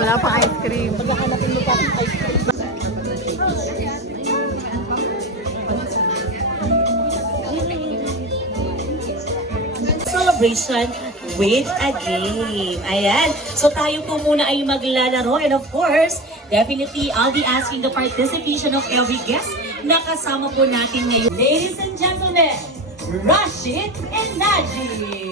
Wala pang ice cream. Maghahanapin mo pa ng ice cream. Celebration with a game. Ayan. So tayo po muna ay maglalaro. And of course, definitely, I'll be asking the participation of every guest na kasama po natin ngayon. Ladies and gentlemen, Rashid and Najee.